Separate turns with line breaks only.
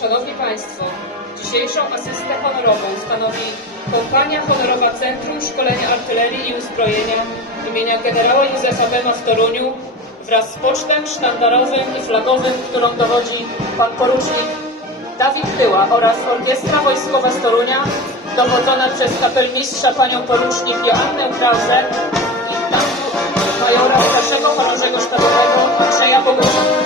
Szanowni Państwo, dzisiejszą asystę honorową stanowi Kompania Honorowa Centrum Szkolenia Artylerii i Uzbrojenia imienia generała Józefa Bema w Toruniu wraz z pocztem sztandarowym i flagowym, którą dowodzi pan porucznik Dawid Tyła oraz Orkiestra Wojskowa z Torunia dowodzona przez kapelmistrza panią porucznik Joannę Krause i majora starszego chorążego sztabowego Andrzeja Bogusia.